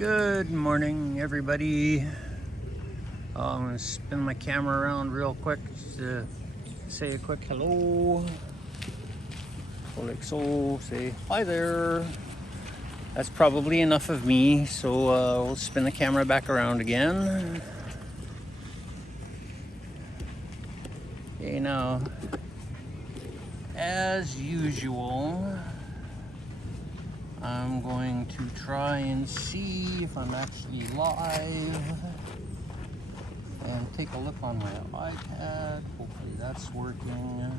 Good morning, everybody. I'm going to spin my camera around real quick to say a quick hello. Go like so, say hi there. That's probably enough of me, so we'll spin the camera back around again. Okay, now, as usual, I'm going to try and see if I'm actually live and take a look on my iPad. Hopefully that's working.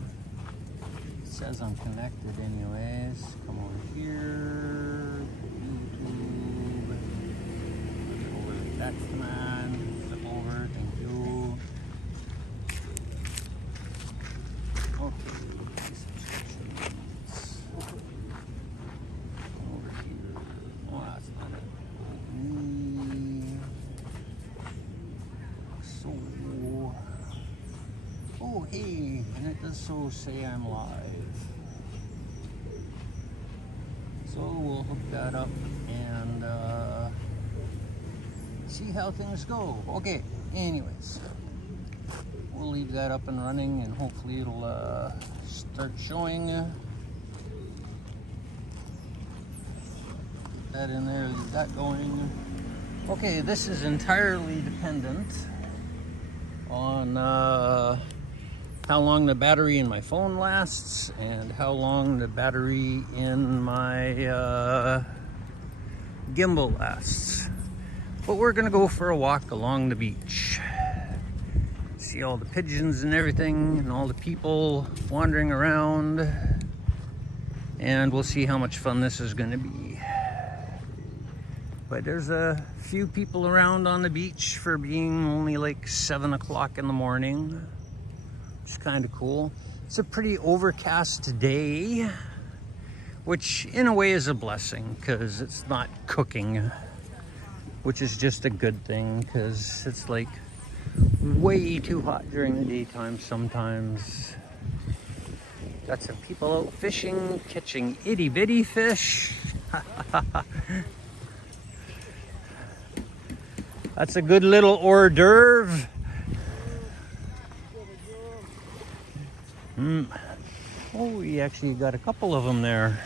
It says I'm connected anyways. Come over here, YouTube, over the text command, flip over, thank you. Okay. Oh, hey, and it does so say I'm live. So we'll hook that up and see how things go. Okay, anyways, we'll leave that up and running and hopefully it'll start showing. Get that in there, leave that going. Okay, this is entirely dependent on how long the battery in my phone lasts and how long the battery in my gimbal lasts. But we're gonna go for a walk along the beach. See all the pigeons and everything and all the people wandering around. And we'll see how much fun this is gonna be. But there's a few people around on the beach for being only like 7 o'clock in the morning. It's kind of cool. It's a pretty overcast day, which in a way is a blessing because it's not cooking, which is just a good thing because it's like way too hot during the daytime sometimes. Got some people out fishing, catching itty bitty fish. That's a good little hors d'oeuvre. Oh, we actually got a couple of them there.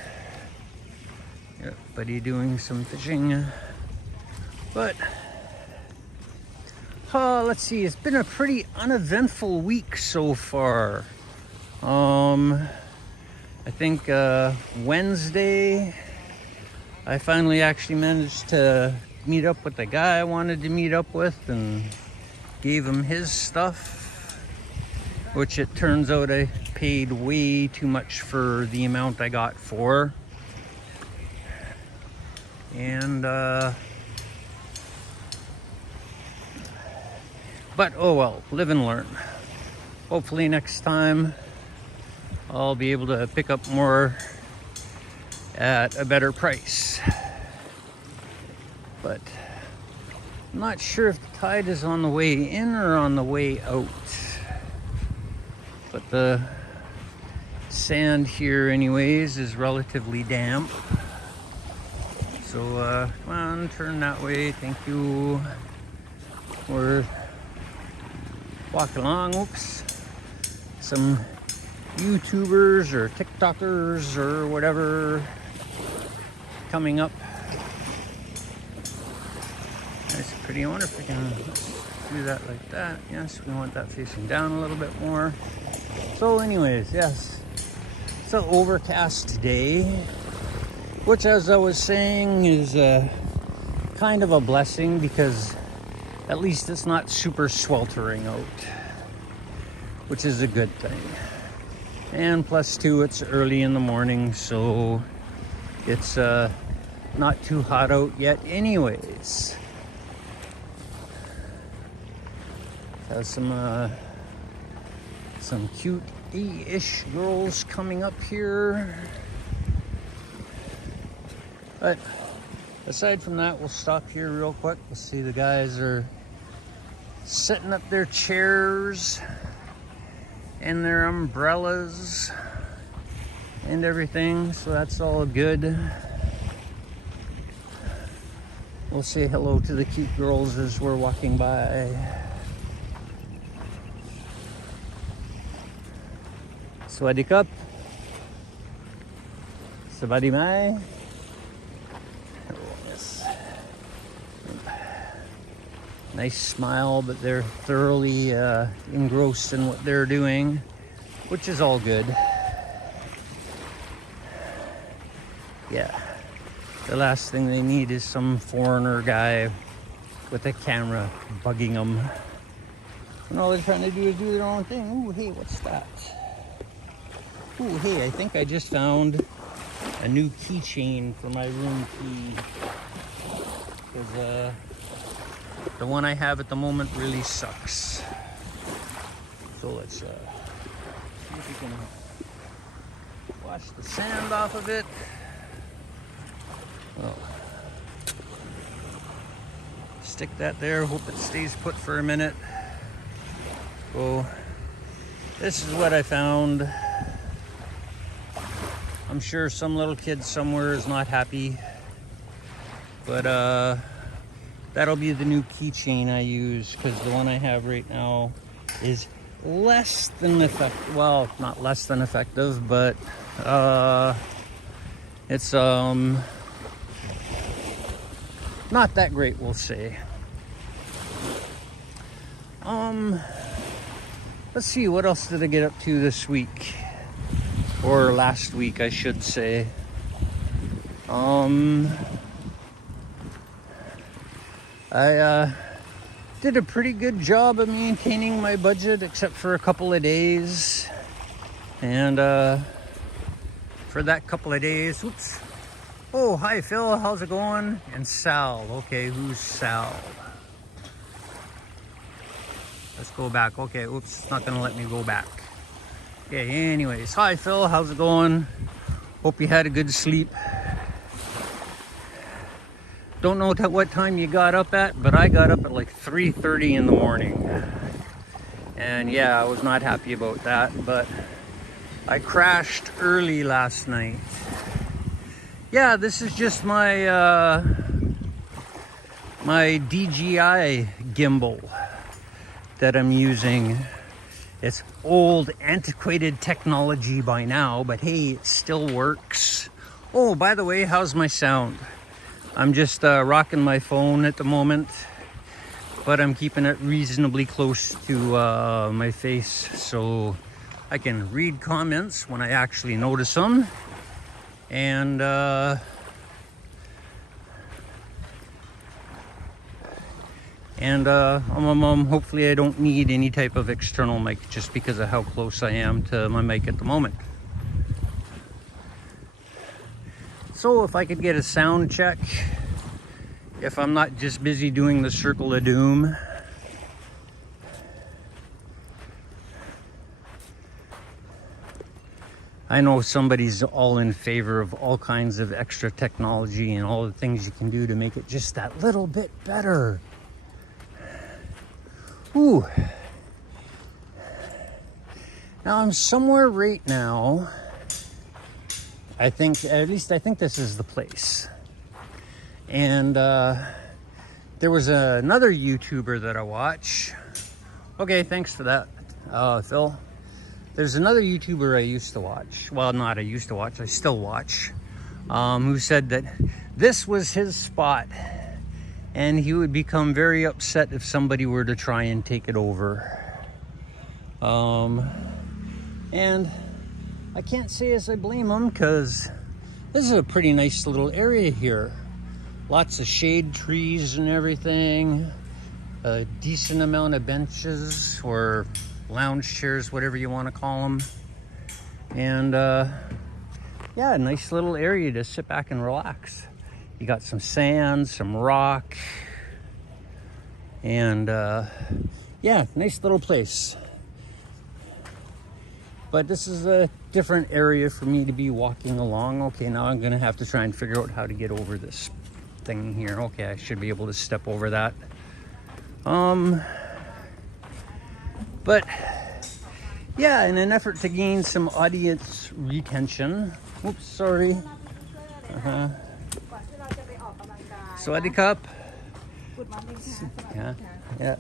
Yep, buddy doing some fishing. But, let's see, it's been a pretty uneventful week so far. I think Wednesday, I finally actually managed to meet up with the guy I wanted to meet up with and gave him his stuff, which it turns out I paid way too much for the amount I got for. And but oh well, live and learn. Hopefully next time I'll be able to pick up more at a better price. But I'm not sure if the tide is on the way in or on the way out. But the sand here anyways is relatively damp. So come on, turn that way, thank you. We're walking along, oops. Some YouTubers or TikTokers or whatever coming up. That's pretty. I wonder if we can do that like that. Yes, we want that facing down a little bit more. So anyways, yes, it's an overcast day, which as I was saying is kind of a blessing because at least it's not super sweltering out, which is a good thing. And plus two, it's early in the morning, so it's not too hot out yet anyways. Has some cute-ish girls coming up here. But aside from that, we'll stop here real quick. We'll see the guys are setting up their chairs and their umbrellas and everything, so that's all good. We'll say hello to the cute girls as we're walking by. Sawadi Cup. Sabadi Mai. Yes. Nice smile, but they're thoroughly engrossed in what they're doing, which is all good. Yeah. The last thing they need is some foreigner guy with a camera bugging them. And all they're trying to do is do their own thing. Ooh, hey, what's that? Ooh, hey, I think I just found a new keychain for my room key. Because the one I have at the moment really sucks. So let's see if we can wash the sand off of it. Well, stick that there, hope it stays put for a minute. So, this is what I found. I'm sure some little kid somewhere is not happy, but that'll be the new keychain I use, because the one I have right now is less than effective. Well, not less than effective, but it's not that great, we'll say. Let's see, what else did I get up to this week? Or last week, I should say. I did a pretty good job of maintaining my budget, except for a couple of days. And for that couple of days, oops. Oh, hi Phil, how's it going? And Sal, okay, who's Sal? Let's go back. Okay, oops, it's not gonna let me go back. Okay, anyways, hi Phil, how's it going? Hope you had a good sleep. Don't know what time you got up at, but I got up at like 3:30 in the morning. And yeah, I was not happy about that, but I crashed early last night. Yeah, this is just my my DJI gimbal that I'm using. It's old, antiquated technology by now, but hey, it still works. Oh, by the way, how's my sound? I'm just rocking my phone at the moment, but I'm keeping it reasonably close to my face so I can read comments when I actually notice them. And hopefully I don't need any type of external mic just because of how close I am to my mic at the moment. So if I could get a sound check, if I'm not just busy doing the circle of doom. I know somebody's all in favor of all kinds of extra technology and all the things you can do to make it just that little bit better. Ooh. Now I'm somewhere right now. I think this is the place. And there was another YouTuber that I watch. Okay, thanks for that, Phil. There's another YouTuber I used to watch. Well, not I used to watch, I still watch. Who said that this was his spot. And he would become very upset if somebody were to try and take it over. And I can't say as I blame him, because this is a pretty nice little area here. Lots of shade trees and everything. A decent amount of benches or lounge chairs, whatever you want to call them. And yeah, a nice little area to sit back and relax. You got some sand, some rock, and yeah, nice little place. But this is a different area for me to be walking along. Okay, now I'm gonna have to try and figure out how to get over this thing here. Okay, I should be able to step over that. But yeah, in an effort to gain some audience retention. Oops, sorry. Sawadi Cup. Yeah, yeah.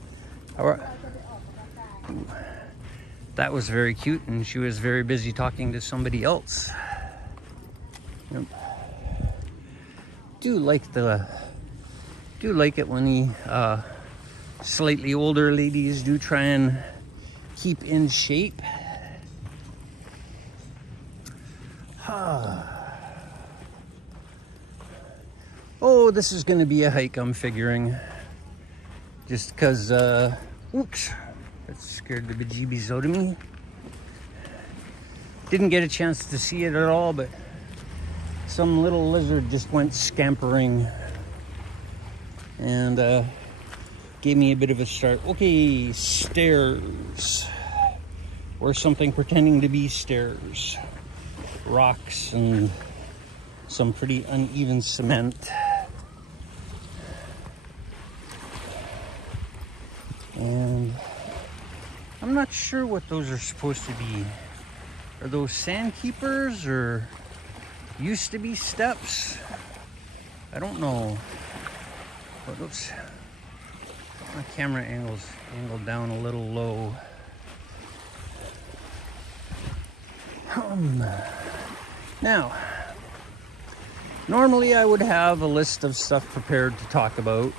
That was very cute, and she was very busy talking to somebody else. Yep. Do like it when the slightly older ladies do try and keep in shape. Oh, this is going to be a hike, I'm figuring. Just because, oops, that scared the bejeebies out of me. Didn't get a chance to see it at all, but some little lizard just went scampering and gave me a bit of a start. Okay, stairs. Or something pretending to be stairs. Rocks and some pretty uneven cement. And I'm not sure what those are supposed to be. Are those sand keepers or used to be steps? I don't know. But oops, my camera angle's angled down a little low. Now, normally I would have a list of stuff prepared to talk about,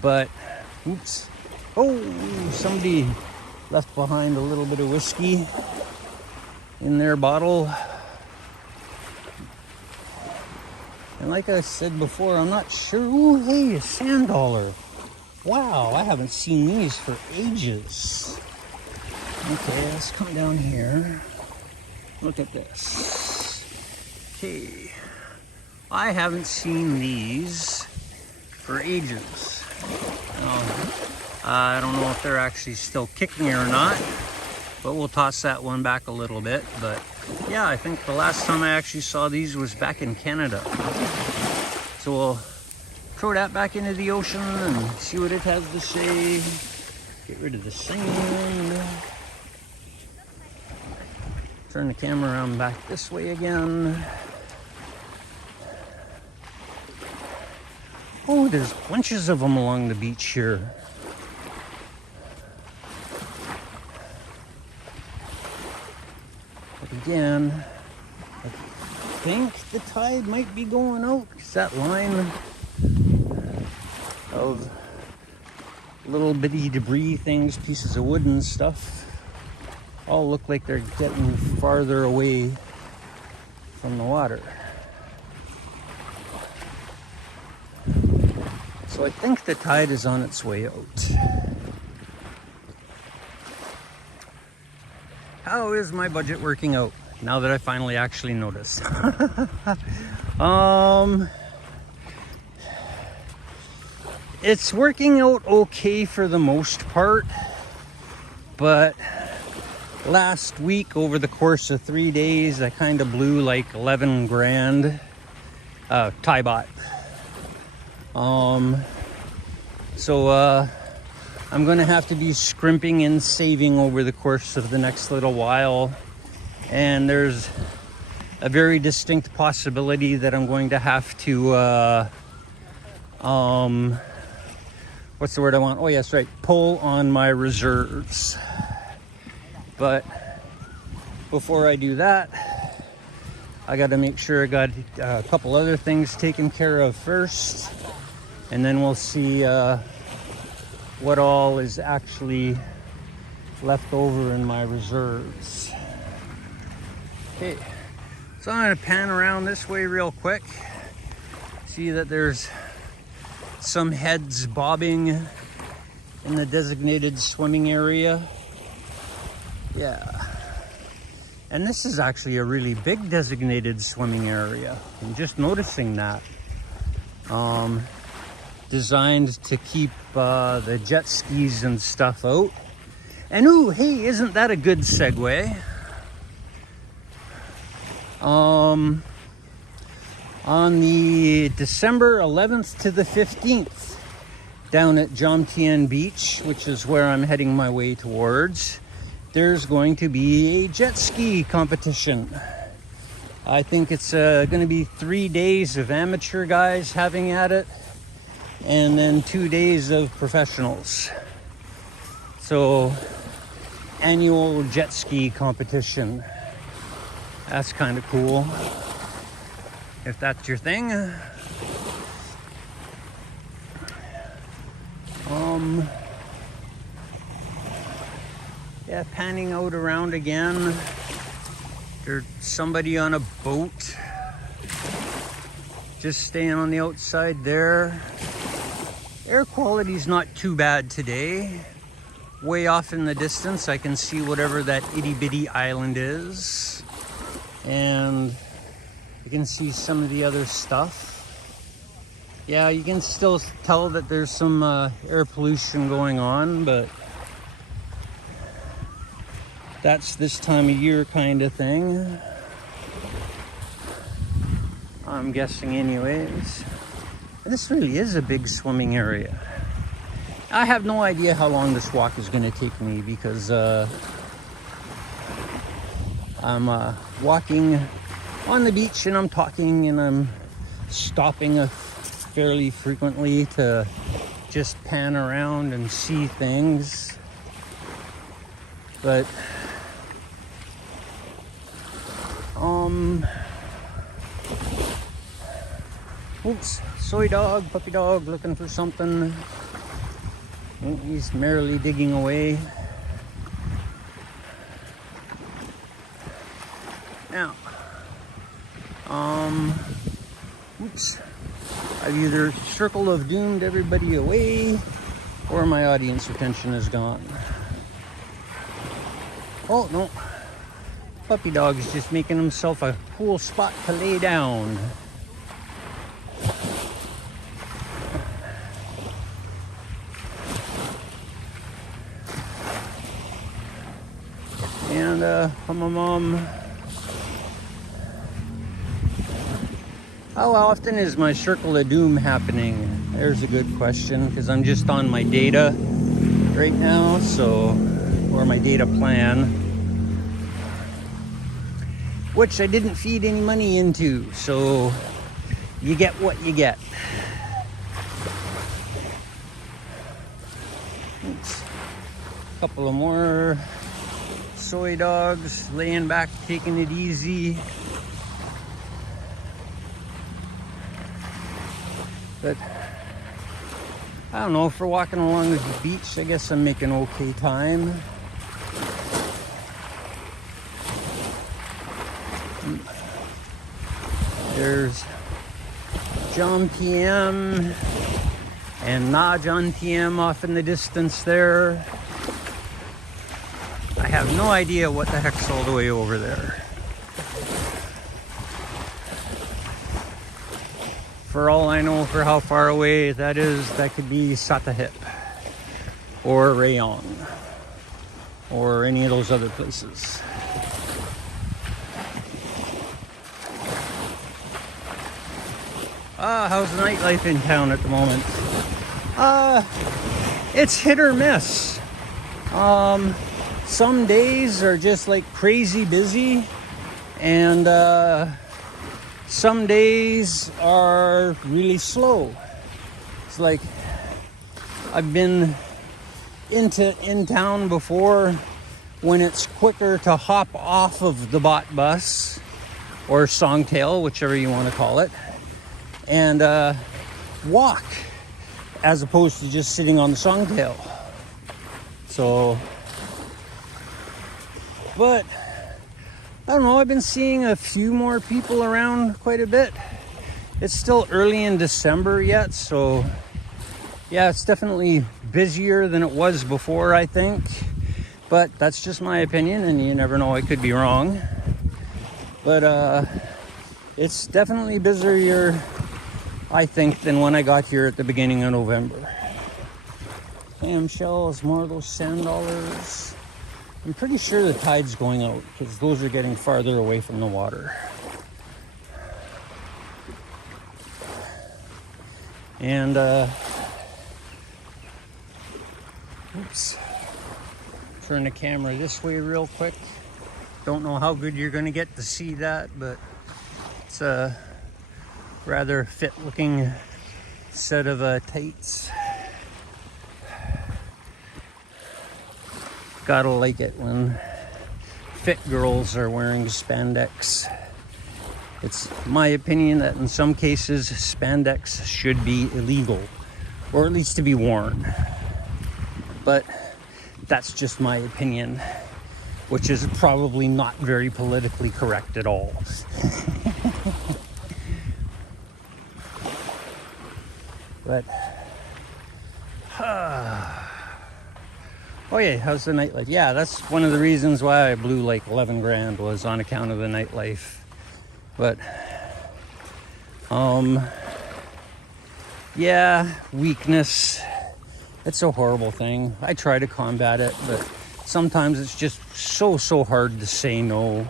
but oops. Oh, somebody left behind a little bit of whiskey in their bottle. And like I said before, I'm not sure. Ooh, hey, a sand dollar. Wow, I haven't seen these for ages. Okay, let's come down here. Look at this. Okay, I haven't seen these for ages. I don't know if they're actually still kicking or not, but we'll toss that one back a little bit. But yeah, I think the last time I actually saw these was back in Canada. So we'll throw that back into the ocean and see what it has to say. Get rid of the sand. Turn the camera around back this way again. Oh, there's bunches of them along the beach here. But again, I think the tide might be going out because that line of little bitty debris things, pieces of wood and stuff, all look like they're getting farther away from the water. So I think the tide is on its way out. How is my budget working out now that I finally actually noticed? It's working out okay for the most part, but last week over the course of 3 days, I kind of blew like 11 grand Thai baht. So I'm gonna have to be scrimping and saving over the course of the next little while, and there's a very distinct possibility that I'm going to have to what's the word I want? Oh yes, right, pull on my reserves. But before I do that, I got to make sure I got a couple other things taken care of first, and then we'll see what all is actually left over in my reserves. Okay, so I'm going to pan around this way real quick. See that there's some heads bobbing in the designated swimming area. Yeah. And this is actually a really big designated swimming area. I'm just noticing that. Designed to keep the jet skis and stuff out. And ooh, hey, isn't that a good segue? On the December 11th to the 15th, down at Jomtien Beach, which is where I'm heading my way towards, there's going to be a jet ski competition. I think it's going to be 3 days of amateur guys having at it, and then 2 days of professionals. So, annual jet ski competition. That's kind of cool, if that's your thing. Yeah, panning out around again. There's somebody on a boat, just staying on the outside there. Air quality's not too bad today. Way off in the distance, I can see whatever that itty bitty island is. And you can see some of the other stuff. Yeah, you can still tell that there's some air pollution going on, but that's this time of year kind of thing. I'm guessing anyways. And this really is a big swimming area. I have no idea how long this walk is going to take me because I'm walking on the beach and I'm talking and I'm stopping fairly frequently to just pan around and see things. But oops, soy dog, puppy dog, looking for something. He's merrily digging away. Now, oops, I've either circle of doomed everybody away or my audience retention is gone. Oh no, puppy dog is just making himself a cool spot to lay down. And how often is my circle of doom happening? There's a good question, because I'm just on my data right now, so, or my data plan, which I didn't feed any money into, so you get what you get. Oops. A couple of more soy dogs laying back, taking it easy. But I don't know, if we're walking along the beach, I guess I'm making okay time. There's Jomtien and Jomtien off in the distance there. I have no idea what the heck's all the way over there. For all I know, for how far away that is, that could be Satahip or Rayon or any of those other places. How's the nightlife in town at the moment? It's hit or miss. Some days are just like crazy busy, and some days are really slow. It's like I've been in town before when it's quicker to hop off of the bot bus or songtail, whichever you want to call it, and walk as opposed to just sitting on the songtail. So, but I don't know, I've been seeing a few more people around quite a bit. It's still early in December yet, so yeah, it's definitely busier than it was before, I think. But that's just my opinion, and you never know, I could be wrong. But it's definitely busier, I think, than when I got here at the beginning of November. Clamshells, more of those sand dollars. I'm pretty sure the tide's going out because those are getting farther away from the water. And oops, turn the camera this way real quick. Don't know how good you're going to get to see that, but it's a rather fit looking set of tights. Gotta like it when fit girls are wearing spandex. It's my opinion that in some cases spandex should be illegal, or at least to be worn. But that's just my opinion, which is probably not very politically correct at all. But oh yeah, how's the nightlife? Yeah, that's one of the reasons why I blew like 11 grand was on account of the nightlife. But yeah, weakness, it's a horrible thing. I try to combat it, but sometimes it's just so hard to say no.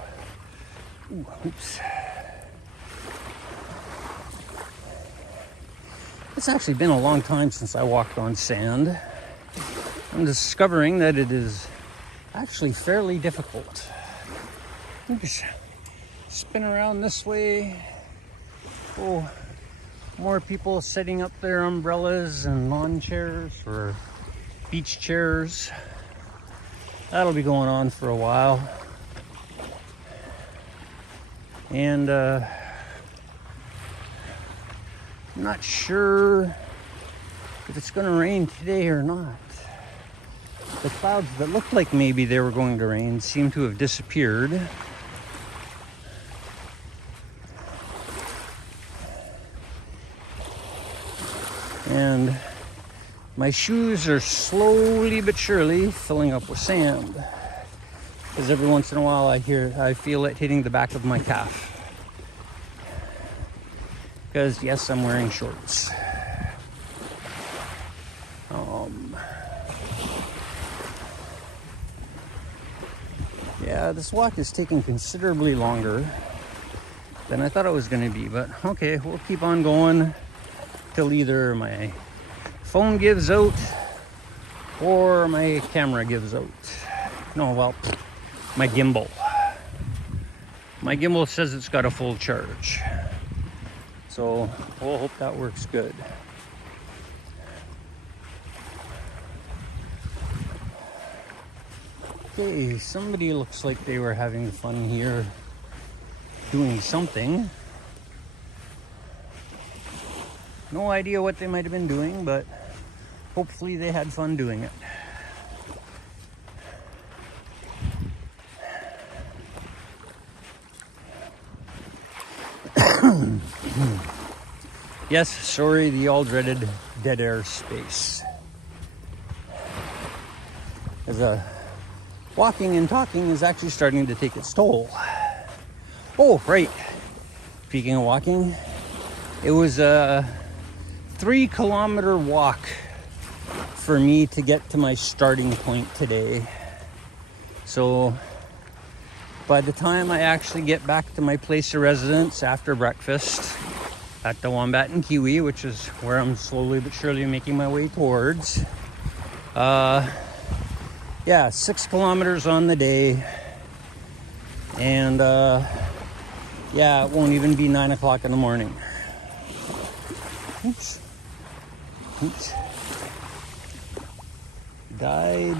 Ooh, oops. It's actually been a long time since I walked on sand. I'm discovering that it is actually fairly difficult. Oops. Spin around this way. Oh, more people setting up their umbrellas and lawn chairs or beach chairs. That'll be going on for a while. And I'm not sure if it's going to rain today or not. The clouds that looked like maybe they were going to rain seem to have disappeared. And my shoes are slowly but surely filling up with sand. Because every once in a while I feel it hitting the back of my calf. Because yes, I'm wearing shorts. Yeah, this walk is taking considerably longer than I thought it was going to be. But okay, we'll keep on going till either my phone gives out or my camera gives out. No, well, my gimbal. My gimbal says it's got a full charge. So we'll hope that works good. Okay, somebody looks like they were having fun here doing something. No idea what they might have been doing, but hopefully they had fun doing it. Yes, sorry, the all-dreaded dead air space. As walking and talking is actually starting to take its toll. Oh, right. Speaking of walking, it was a 3-kilometer walk for me to get to my starting point today. So by the time I actually get back to my place of residence after breakfast at the Wombat and Kiwi, which is where I'm slowly but surely making my way towards, yeah, 6 kilometers on the day. And yeah, it won't even be 9 o'clock in the morning. Oops. Oops. Died.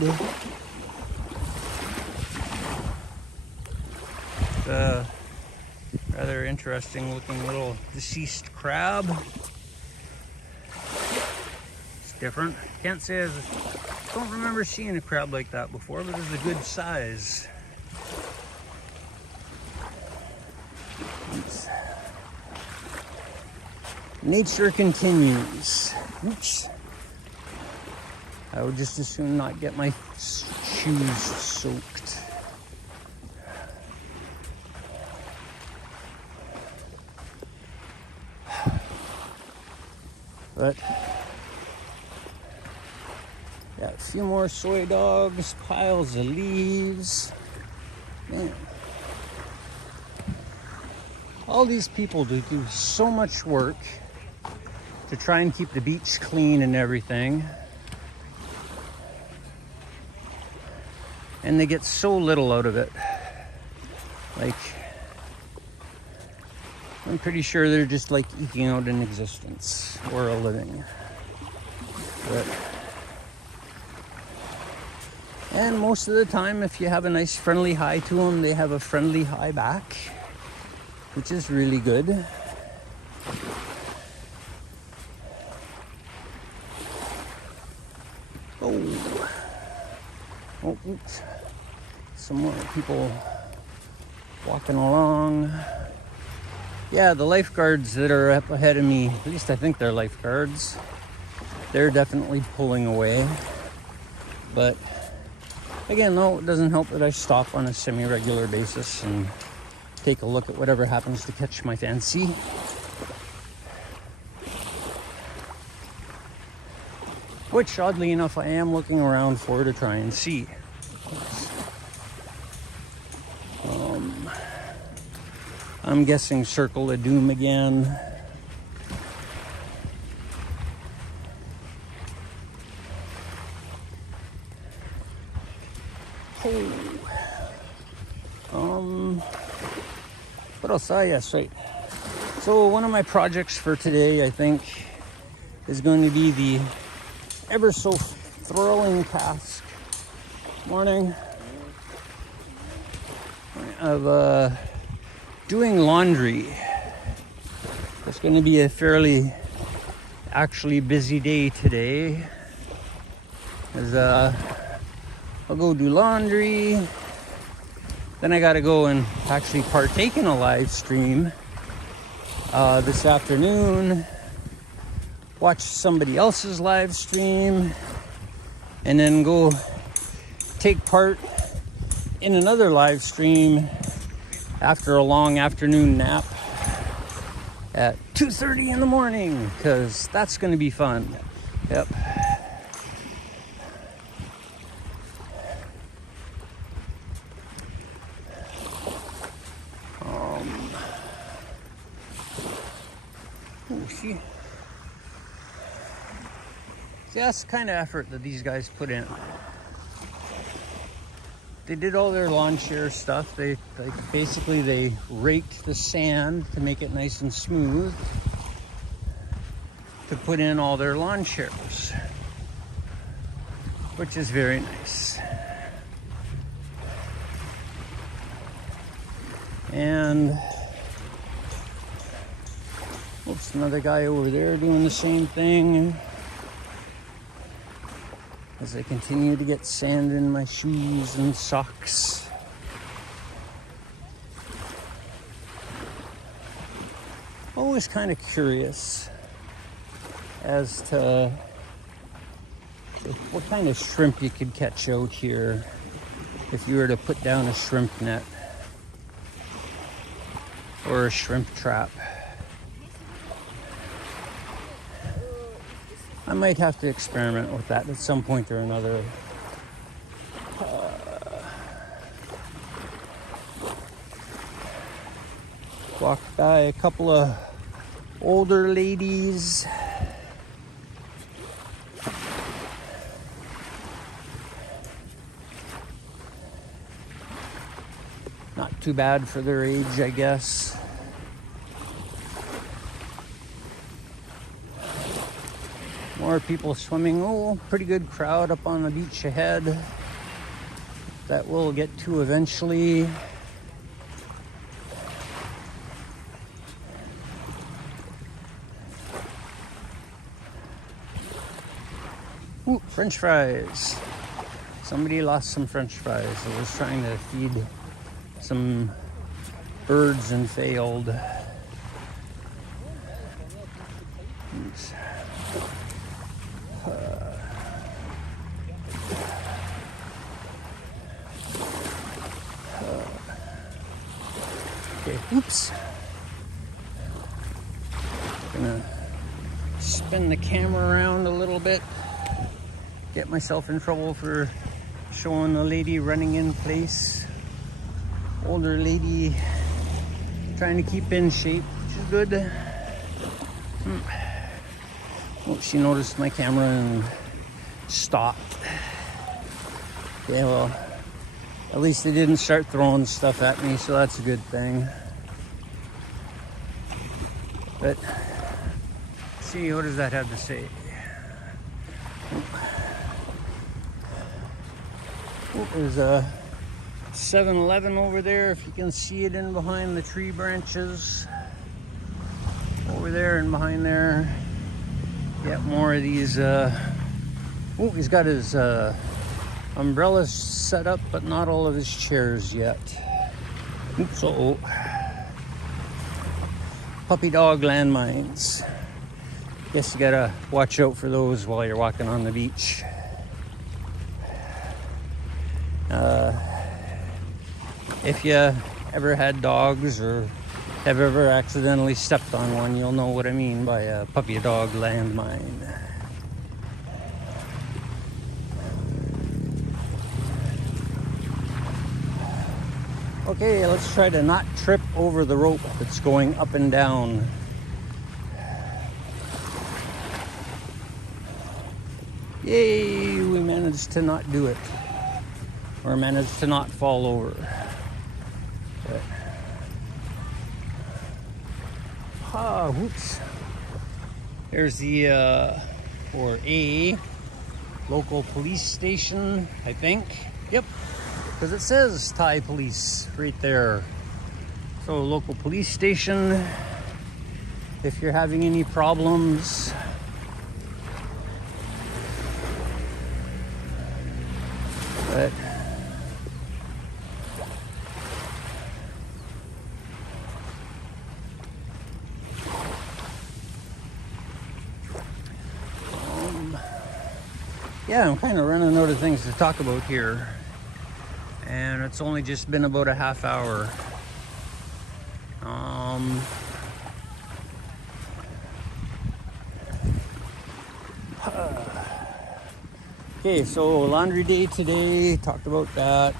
Rather interesting looking little deceased crab. It's different. Can't say I don't remember seeing a crab like that before, but it's a good size. Oops. Nature continues. Oops. I would just as soon not get my shoes soaked. But yeah, a few more soy dogs, piles of leaves. Man. All these people do so much work to try and keep the beach clean and everything. And they get so little out of it. Like, I'm pretty sure they're just like eking out an existence or a living. And most of the time, if you have a nice friendly hi to them, they have a friendly hi back, which is really good. Oh, oops. Some more people walking along. Yeah, the lifeguards that are up ahead of me, at least I think they're lifeguards, they're definitely pulling away. But again, though, it doesn't help that I stop on a semi-regular basis and take a look at whatever happens to catch my fancy. Which, oddly enough, I am looking around for to try and see. I'm guessing Circle of Doom again. What else? Yes, right. So one of my projects for today, I think, is going to be the ever so thrilling task morning of doing laundry. It's going to be a fairly actually busy day today, as I'll go do laundry, then I gotta go and actually partake in a live stream this afternoon, watch somebody else's live stream, and then go take part in another live stream after a long afternoon nap at 2:30 in the morning, because that's going to be fun. Yep. See, that's the kind of effort that these guys put in. They did all their lawn chair stuff. They basically raked the sand to make it nice and smooth to put in all their lawn chairs, which is very nice. And oops, another guy over there doing the same thing. As I continue to get sand in my shoes and socks. Always kind of curious as to what kind of shrimp you could catch out here if you were to put down a shrimp net or a shrimp trap. I might have to experiment with that at some point or another. Walked by a couple of older ladies. Not too bad for their age, I guess. More people swimming. Oh, pretty good crowd up on the beach ahead that we'll get to eventually. Ooh, French fries. Somebody lost some French fries. I was trying to feed some birds and failed. Oops. Okay, oops. Gonna spin the camera around a little bit. Get myself in trouble for showing a lady running in place. Older lady trying to keep in shape, which is good. Oh, she noticed my camera and stopped. Okay, well, at least they didn't start throwing stuff at me, so that's a good thing. But see, what does that have to say? Oh, there's a 7-Eleven over there, if you can see it in behind the tree branches. Over there and behind there. Get more of these. Oh, he's got his umbrellas set up, but not all of his chairs yet. Oops, uh-oh. Puppy dog landmines. Guess you gotta watch out for those while you're walking on the beach. If you ever had dogs or have ever accidentally stepped on one, you'll know what I mean by a puppy dog landmine. Okay, let's try to not trip over the rope that's going up and down. Yay, we managed to not do it. Or managed to not fall over. But, whoops. There's the, or a local police station, I think. Yep, because it says Thai police right there. So, local police station, if you're having any problems. But yeah, I'm kind of running out of things to talk about here, and it's only just been about a half hour. Okay, so laundry day today, talked about that,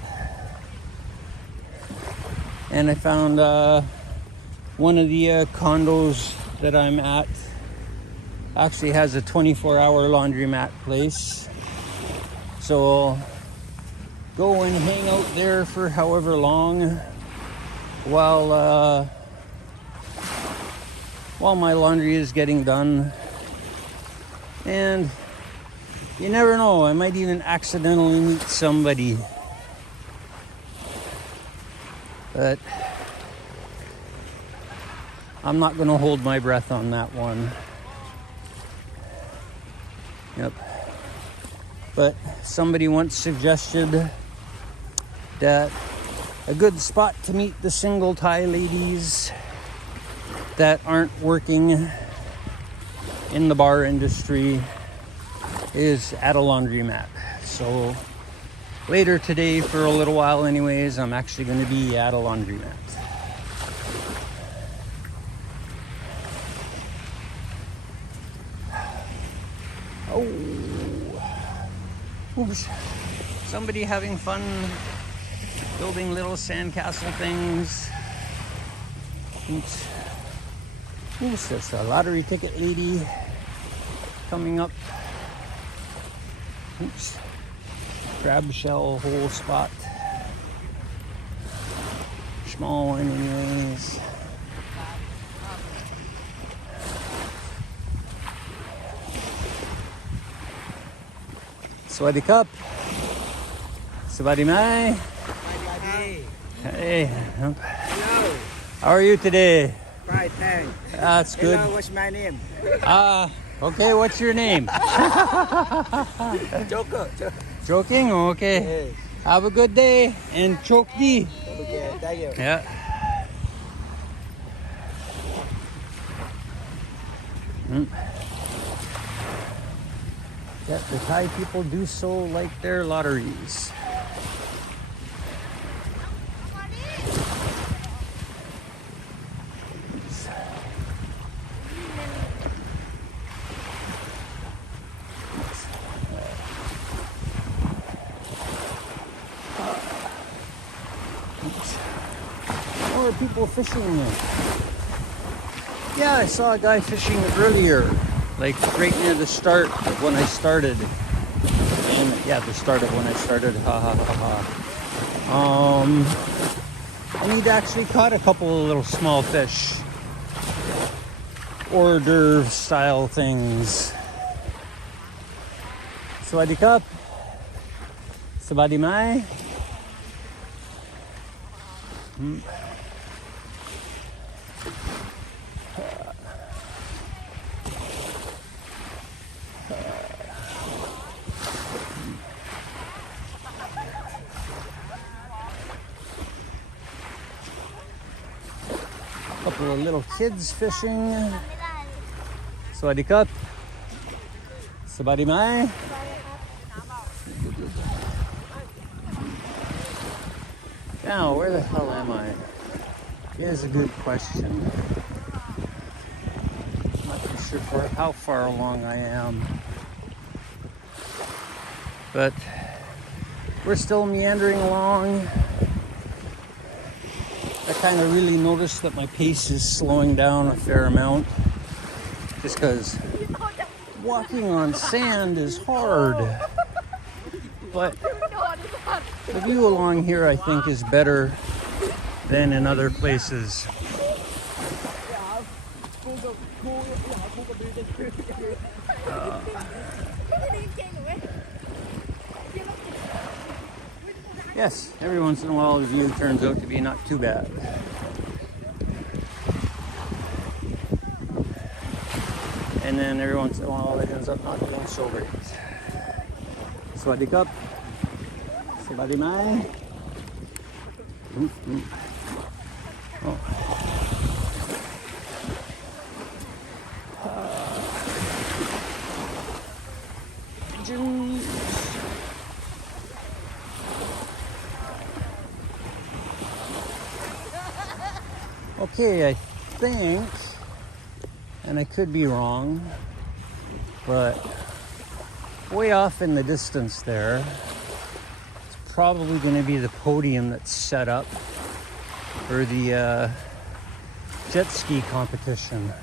and I found one of the condos that I'm at actually has a 24-hour laundromat place. So I'll go and hang out there for however long while my laundry is getting done. And you never know, I might even accidentally meet somebody. But I'm not going to hold my breath on that one. Yep. But somebody once suggested that a good spot to meet the single Thai ladies that aren't working in the bar industry is at a laundromat. So later today, for a little while anyways, I'm actually going to be at a laundromat. Oh, oops. Somebody having fun building little sandcastle things. Oops. Oops, there's a lottery ticket lady coming up. Oops. Crab shell hole spot. Small one anyways. Sawadi Cup. Sawadi Mai. Hey. Hello. How are you today? Fine, thanks. That's good. Hello, what's my name? Okay, what's your name? Joker. Joking? Okay. Yes. Have a good day and chokdi. Okay, thank you. Yeah. Yeah, the Thai people do so like their lotteries. More people fishing. Yeah, I saw a guy fishing earlier, like right near the start of when I started. And yeah, the start of when I started. And he'd actually caught a couple of little small fish. hors d'oeuvre style things. Sawadee Cup. Sabadi Mai. Couple of little kids fishing. Sawadee Cup. Sabadi Mai. Now, where the hell am I? Is a good question. I'm not too sure how far along I am. But we're still meandering along. I kind of really noticed that my pace is slowing down a fair amount. Just because walking on sand is hard. But the view along here, I think, is better than in other places. Yes, every once in a while the view turns out to be not too bad. And then every once in a while it ends up not being so great. Sawadee Cup. Sabadi Mai. Oh. Pigeons. Okay, I think, and I could be wrong, but way off in the distance there, it's probably going to be the podium that's set up for the jet ski competition.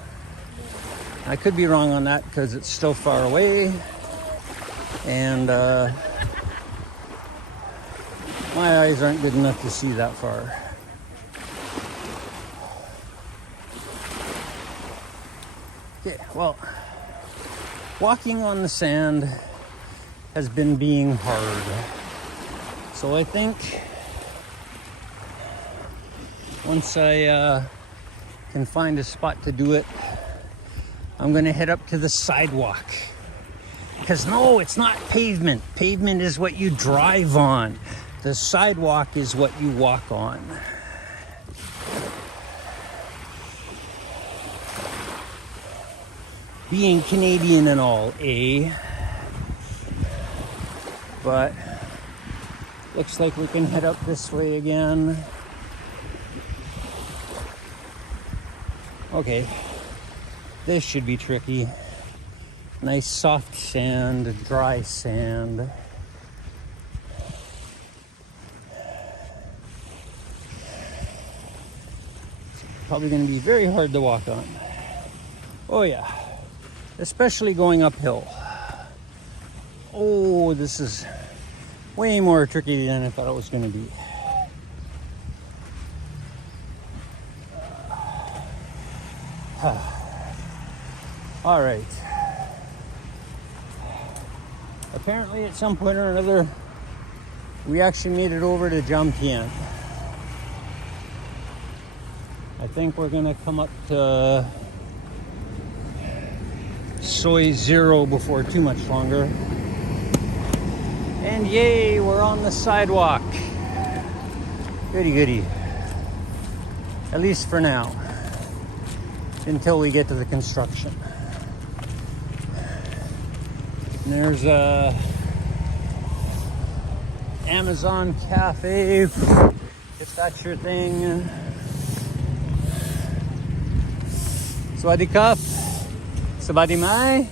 I could be wrong on that because it's still far away, and my eyes aren't good enough to see that far. Okay, well, walking on the sand has been being hard. So I think once I can find a spot to do it, I'm gonna head up to the sidewalk. Because no, it's not pavement. Pavement is what you drive on. The sidewalk is what you walk on. Being Canadian and all, eh? But looks like we can head up this way again. Okay, this should be tricky. Nice soft sand, dry sand. It's probably going to be very hard to walk on. Oh yeah. Especially going uphill. Oh, this is way more tricky than I thought it was going to be. All right. Apparently at some point or another, we actually made it over to Jomtien. I think we're going to come up to Soy 0 before too much longer. And yay, we're on the sidewalk. Goody goody. At least for now. Until we get to the construction. And there's a Amazon cafe, if that's your thing. Sawadee Cup. Sabadi Mai?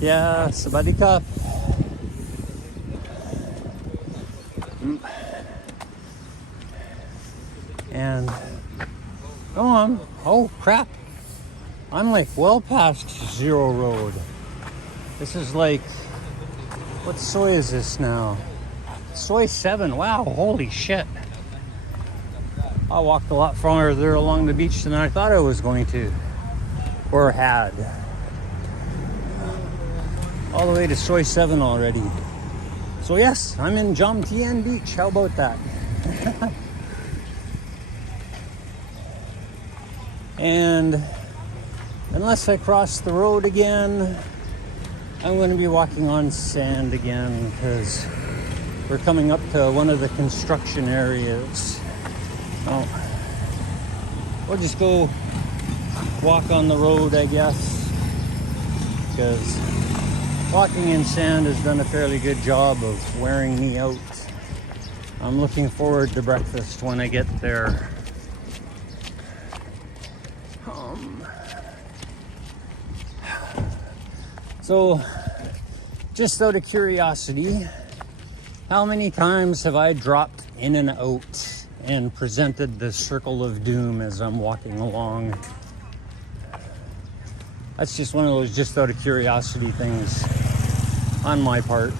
Yeah, Sawadee Cup. And go on. Oh crap. I'm like well past 0 road. This is like, what soy is this now? Soy 7. Wow, holy shit. I walked a lot farther along the beach than I thought I was going to, or had. All the way to Soy 7 already. So yes, I'm in Jomtien Beach. How about that? And unless I cross the road again, I'm going to be walking on sand again because we're coming up to one of the construction areas. So we'll just go walk on the road, I guess, because walking in sand has done a fairly good job of wearing me out. I'm looking forward to breakfast when I get there. So, just out of curiosity, how many times have I dropped in and out and presented the circle of doom as I'm walking along? That's just one of those just out of curiosity things on my part.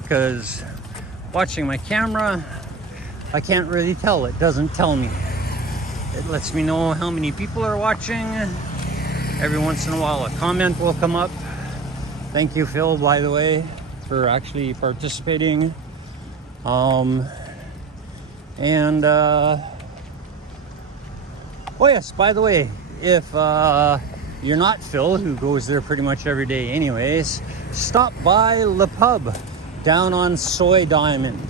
Because watching my camera, I can't really tell. It doesn't tell me. It lets me know how many people are watching. Every once in a while a comment will come up. Thank you, Phil, by the way, for actually participating. Oh yes, by the way, if you're not Phil, who goes there pretty much every day anyways, stop by Le Pub down on Soy Diamond.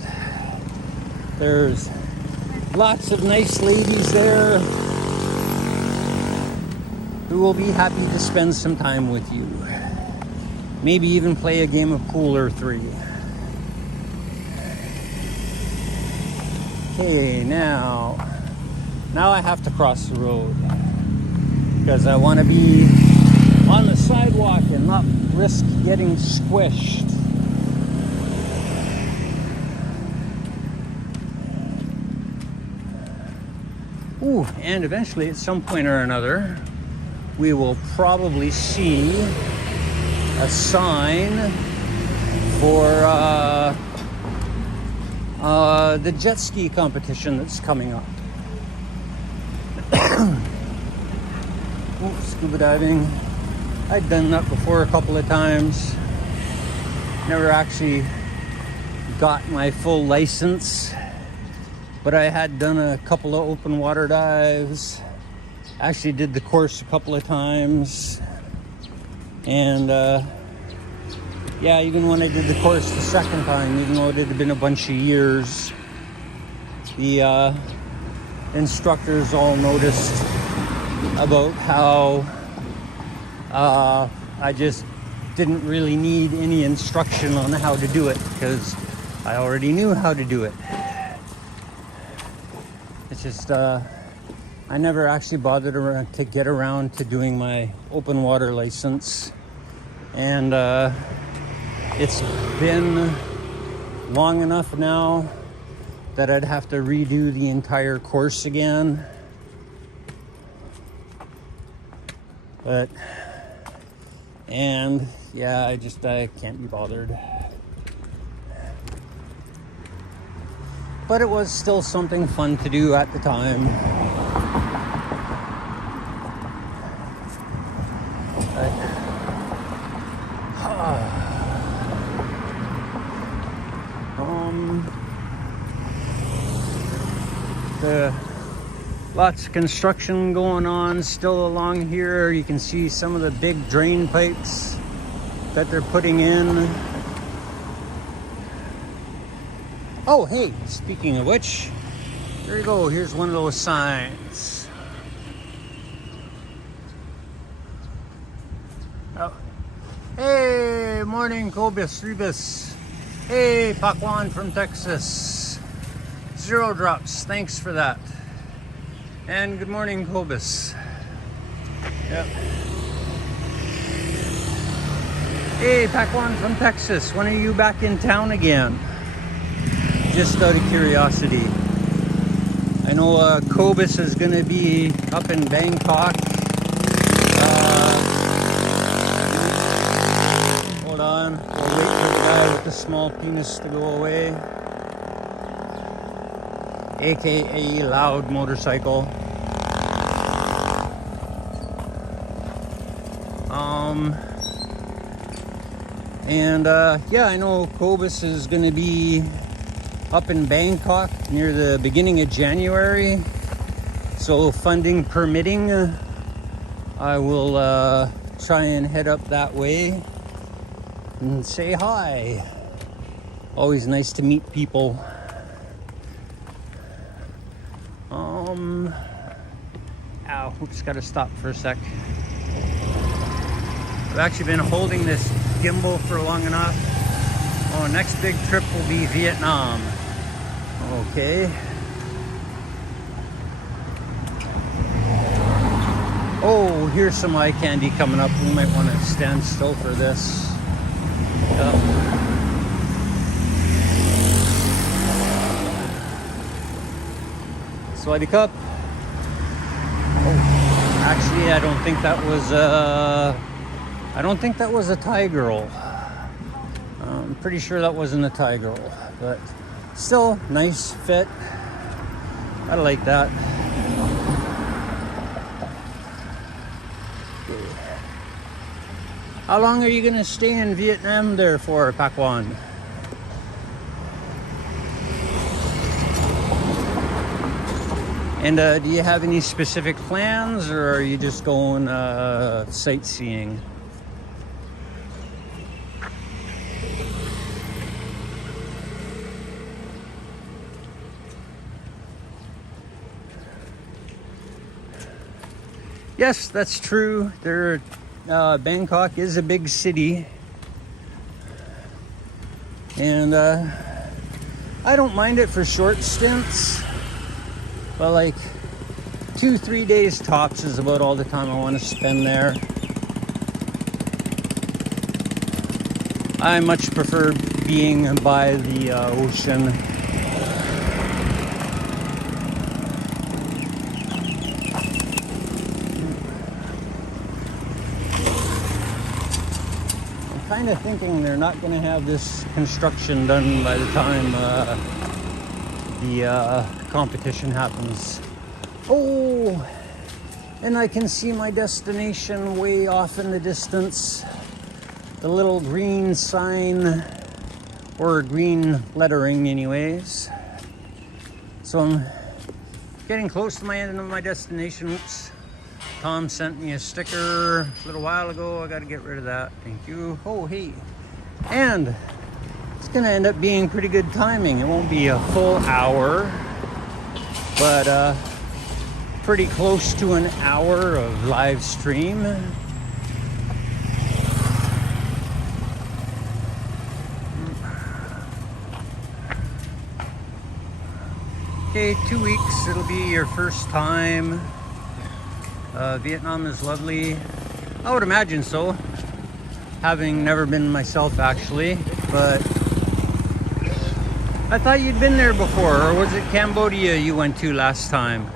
There's lots of nice ladies there who will be happy to spend some time with you. Maybe even play a game of pool or 3. Okay, now I have to cross the road because I want to be on the sidewalk and not risk getting squished. Ooh, and eventually at some point or another, we will probably see a sign for the jet ski competition that's coming up. Ooh, scuba diving. I've done that before a couple of times. Never actually got my full license, but I had done a couple of open water dives. Actually did the course a couple of times. And yeah, even when I did the course the second time, even though it had been a bunch of years, the instructors all noticed about how I just didn't really need any instruction on how to do it because I already knew how to do it. It's just I never actually bothered to get around to doing my open water license, and it's been long enough now that I'd have to redo the entire course again. But, and yeah, I can't be bothered. But it was still something fun to do at the time. Lots of construction going on still along here. You can see some of the big drain pipes that they're putting in. Oh, hey, speaking of which, there you go. Here's one of those signs. Oh. Hey, morning, Cobus, Rebus. Hey, Pakwan from Texas. 0 drops, thanks for that. And good morning, Cobus. Yep. Hey, Pakwan from Texas. When are you back in town again? Just out of curiosity. I know Cobus is going to be up in Bangkok. Hold on. We'll wait for the guy with the small penis to go away. aka Loud Motorcycle. Yeah, I know Cobus is going to be up in Bangkok near the beginning of January. So funding permitting, I will try and head up that way and say hi. Always nice to meet people. Ow, oops, gotta stop for a sec. I've actually been holding this gimbal for long enough. Oh, next big trip will be Vietnam. Okay. Oh, here's some eye candy coming up. We might want to stand still for this. Sweaty cup. Oh, actually, I don't think that was a Thai girl. I'm pretty sure that wasn't a Thai girl, but still nice fit. I like that. How long are you gonna stay in Vietnam there for, Pakwan? And do you have any specific plans, or are you just going sightseeing? Yes, that's true. Bangkok is a big city. And I don't mind it for short stints. But like 2-3 days tops is about all the time I want to spend there. I much prefer being by the ocean. I'm kind of thinking they're not going to have this construction done by the time the competition happens. Oh, and I can see my destination way off in the distance. The little green sign, or green lettering anyways. So I'm getting close to my end of my destination. Oops. Tom sent me a sticker a little while ago. I gotta get rid of that. Thank you. Oh, hey. And it's gonna end up being pretty good timing. It won't be a full hour, but pretty close to an hour of live stream. Okay, 2 weeks, it'll be your first time. Vietnam is lovely. I would imagine so, having never been myself actually, but I thought you'd been there before, or was it Cambodia you went to last time?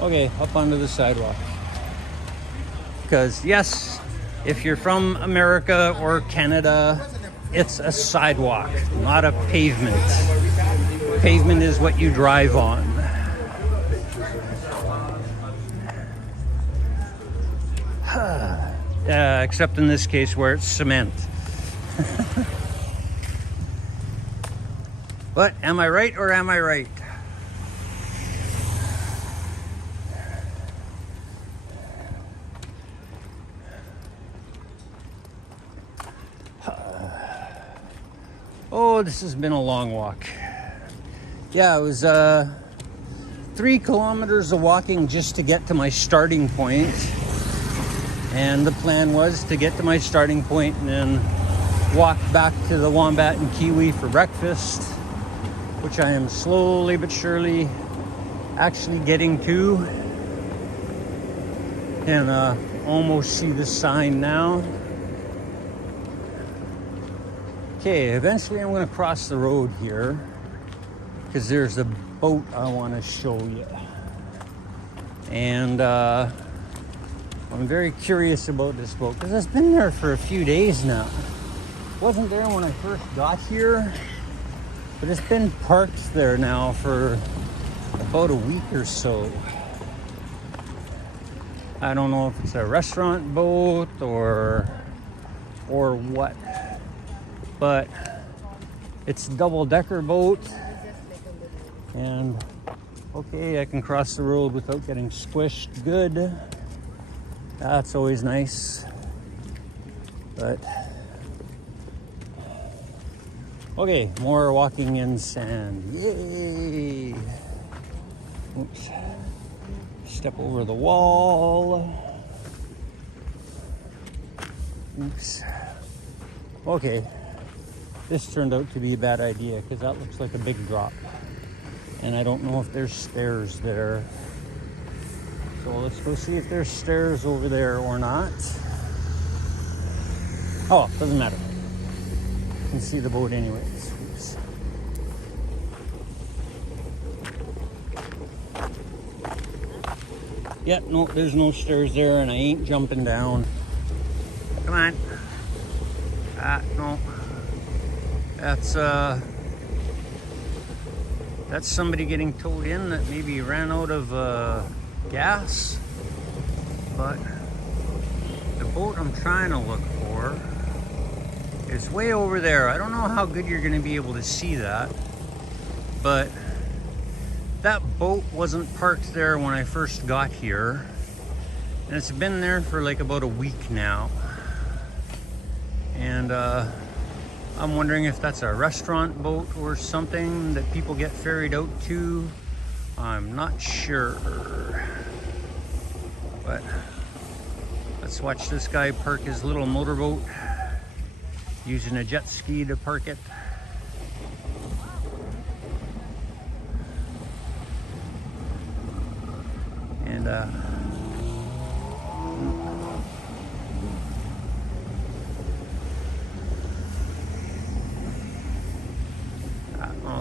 Okay, up onto the sidewalk. Because yes, if you're from America or Canada, it's a sidewalk, not a pavement. Pavement is what you drive on. Except in this case where it's cement. But am I right or am I right? Oh, this has been a long walk. Yeah, it was 3 kilometers of walking just to get to my starting point. And the plan was to get to my starting point and then walk back to the Wombat and Kiwi for breakfast, which I am slowly but surely actually getting to. And almost see the sign now. Okay, eventually I'm going to cross the road here because there's a boat I want to show you. And I'm very curious about this boat because it's been there for a few days now. wasn't there when I first got here, but it's been parked there now for about a week or so. I don't know if it's a restaurant boat or what, but it's a double-decker boat. And okay, I can cross the road without getting squished. Good. That's always nice. But okay, more walking in sand. Yay! Oops. Step over the wall. Oops. Okay. This turned out to be a bad idea because that looks like a big drop. And I don't know if there's stairs there. So let's go see if there's stairs over there or not. Oh, doesn't matter. You can see the boat anyways. Oops. Yeah, no, there's no stairs there, and I ain't jumping down. Come on. No. That's somebody getting towed in that maybe ran out of gas. But the boat I'm trying to look for is way over there. I don't know how good you're going to be able to see that, but that boat wasn't parked there when I first got here, and it's been there for like about a week now. And I'm wondering if that's a restaurant boat or something that people get ferried out to. I'm not sure. But let's watch this guy park his little motorboat, using a jet ski to park it. And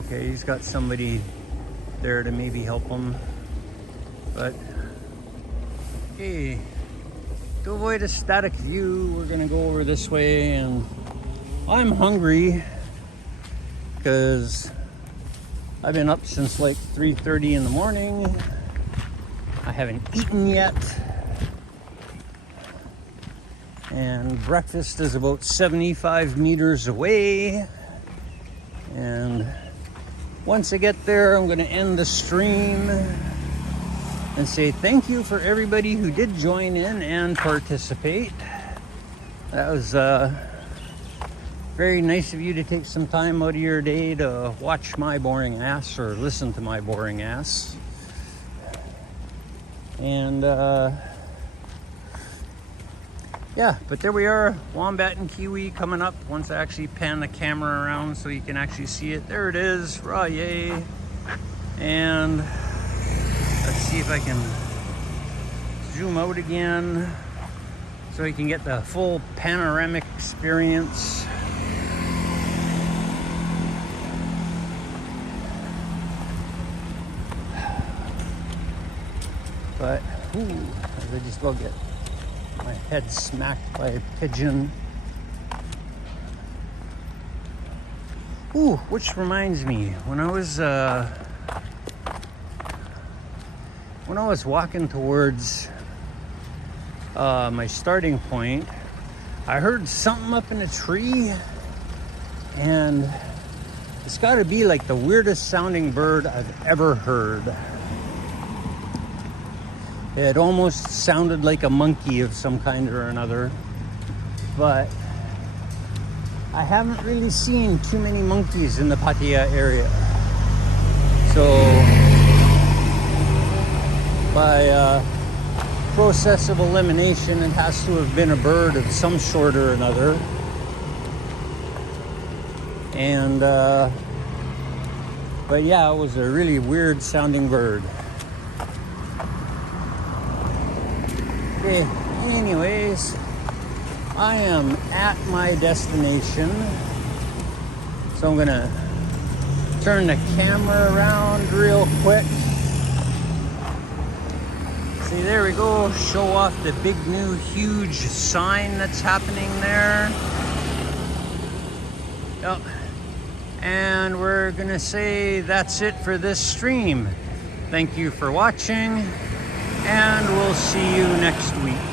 okay, he's got somebody there to maybe help him. But hey, to avoid a static view, we're gonna go over this way. And I'm hungry because I've been up since like 3:30 in the morning. I haven't eaten yet, and breakfast is about 75 meters away. And once I get there, I'm going to end the stream and say thank you for everybody who did join in and participate. That was very nice of you to take some time out of your day to watch my boring ass or listen to my boring ass. And yeah, but there we are, Wombat and Kiwi coming up. Once I actually pan the camera around so you can actually see it. There it is, rah yay. And let's see if I can zoom out again so you can get the full panoramic experience. But, ooh, I just go get my head smacked by a pigeon. Ooh, which reminds me, when I was walking towards my starting point, I heard something up in a tree, and it's got to be like the weirdest sounding bird I've ever heard. It almost sounded like a monkey of some kind or another, but I haven't really seen too many monkeys in the Pattaya area. So by process of elimination, it has to have been a bird of some sort or another. And but yeah, it was a really weird sounding bird. Okay, anyways, I am at my destination, so I'm gonna turn the camera around real quick. See, there we go, show off the big new huge sign that's happening there. Yep. And we're gonna say that's it for this stream. Thank you for watching, and we'll see you next week.